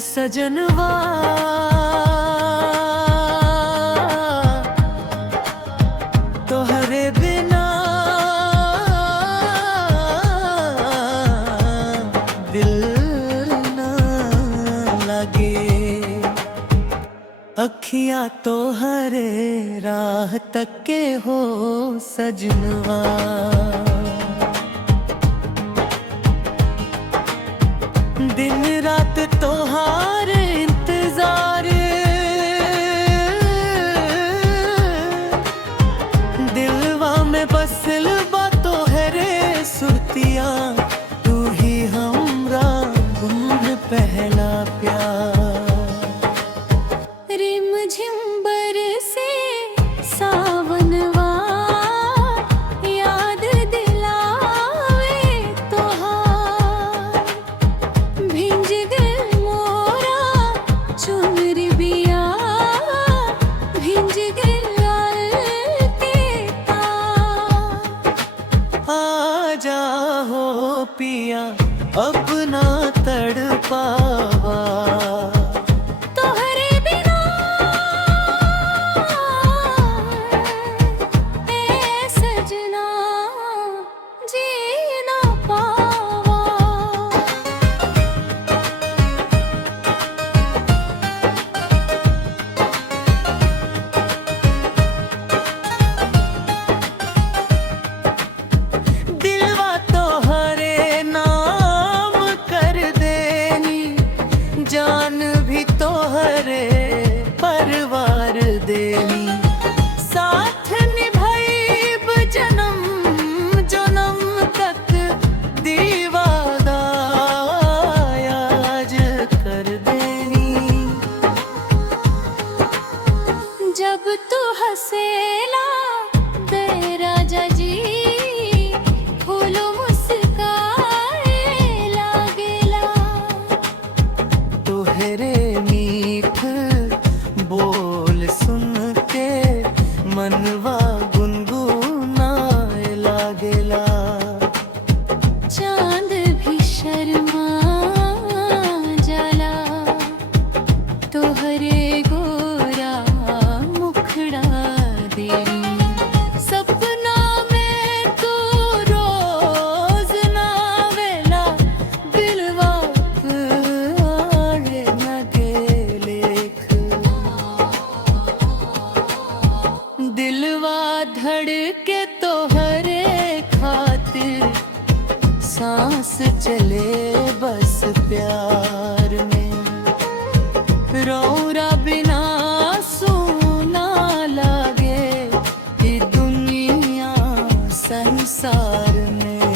सजनवा तोहरे बिना दिल ना लगे। अखियाँ तोहरे राह तक के हो सजनवा। दिन रात तोहार इंतजार, दिलवा में बसल बा तोहरे सुरतिया। तू ही हमरा गुम पहला प्यार। रिम झिम बरसे सावनवा, याद दिलावे तोहार। भिंज गए मोरा चुनरी बिया, भिंज गए लाल के तार। आजा हो पिया अब ना तड़पावा। तोहरे बिना ए सजना जी ना पावा। दिलवा तोहरे नाम कर देनी, जान भी तोहरे परवार देनी। साथ निभाइब जन्म जन्म तक, दीवादा याद कर देनी। जब तू हंसेला दे राजा जी, फूलों मुस्काए लागेला। तोहरे मीठ बोल सुन के मनवा गुनगुनाए लागेला। चांद भी शर्मा जाला, तोहरे गोरा मुखड़ा देनी। सपना में तू रोज नावेला, दिलवा आड़े लगे लेख। दिलवा धड़के तोहरे खातिर, सांस चले बस प्यार में। रौरा बिना सूना लागे ये दुनिया संसार में।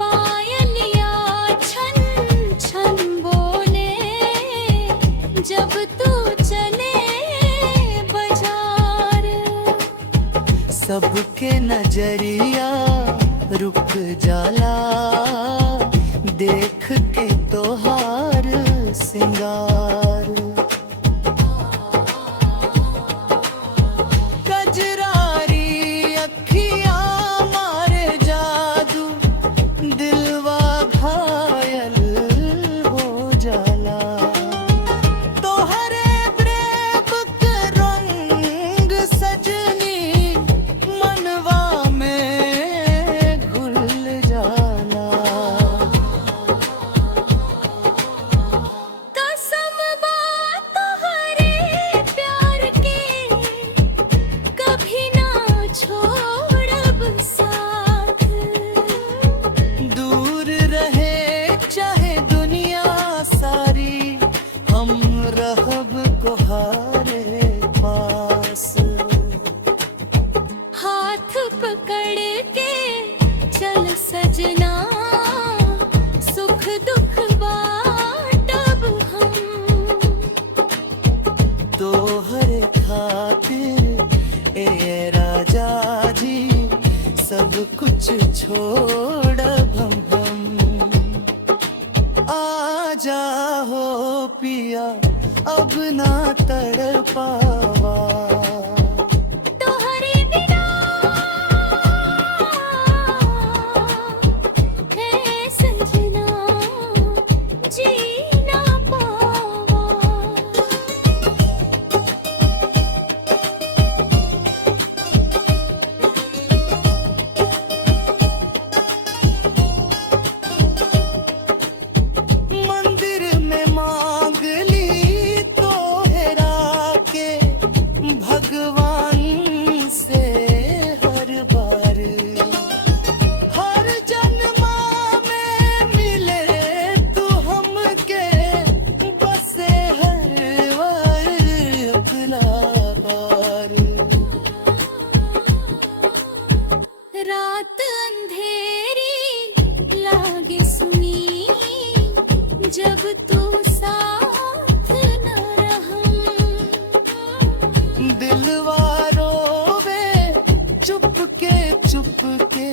पायलिया छन छन बोले, जब तू चले बाजार। सबके नजरिया रुक जाला, देख के तोहार सिंगार। कजरारी अखियाँ मारे जादू, दिलवा घायल हो जाला। तोहरे प्रेम के रंग सजनी, मनवा में घुल जाला। कसम बात तोहरे प्यार के, कभी ना छोड़ब साथ। दूर रहे चाहे दुनिया सारी, हम रहब कोहारे पास। हाथ पकड़ के चल सजना, सुख दुख बाटब हम। तोहरे खातिर ए राजा जी, सब कुछ छोड़ब हम। आजा हो पिया अब ना तड़पावा। तोहरे बिना है सजना जी रात अंधेरी लागे सुनी, जब तू साथ न रहूं। दिलवा रोवे चुपके चुपके,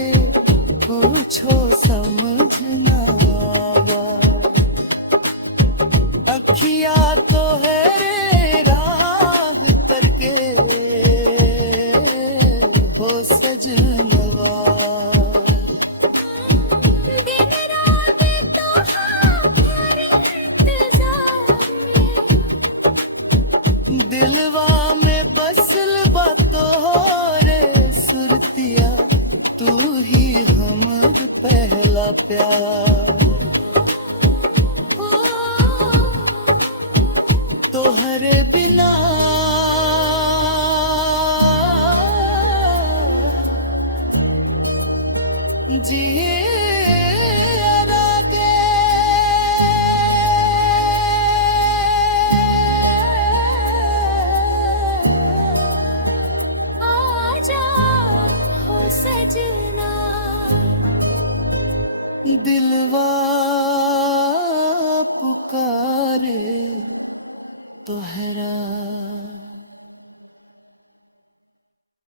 पूछो समझ ना आवा। अखिया तो है रे राह करके, हो सजनवा। दिन रात तुम्हारे इंतजार में, दिलवा में बसल बातों रे सुरतिया, तू ही हमर पहला प्यार। ओ तोहरे बिना जिए रागे। आजा हो सजना, दिलवा पुकारे तोहरा।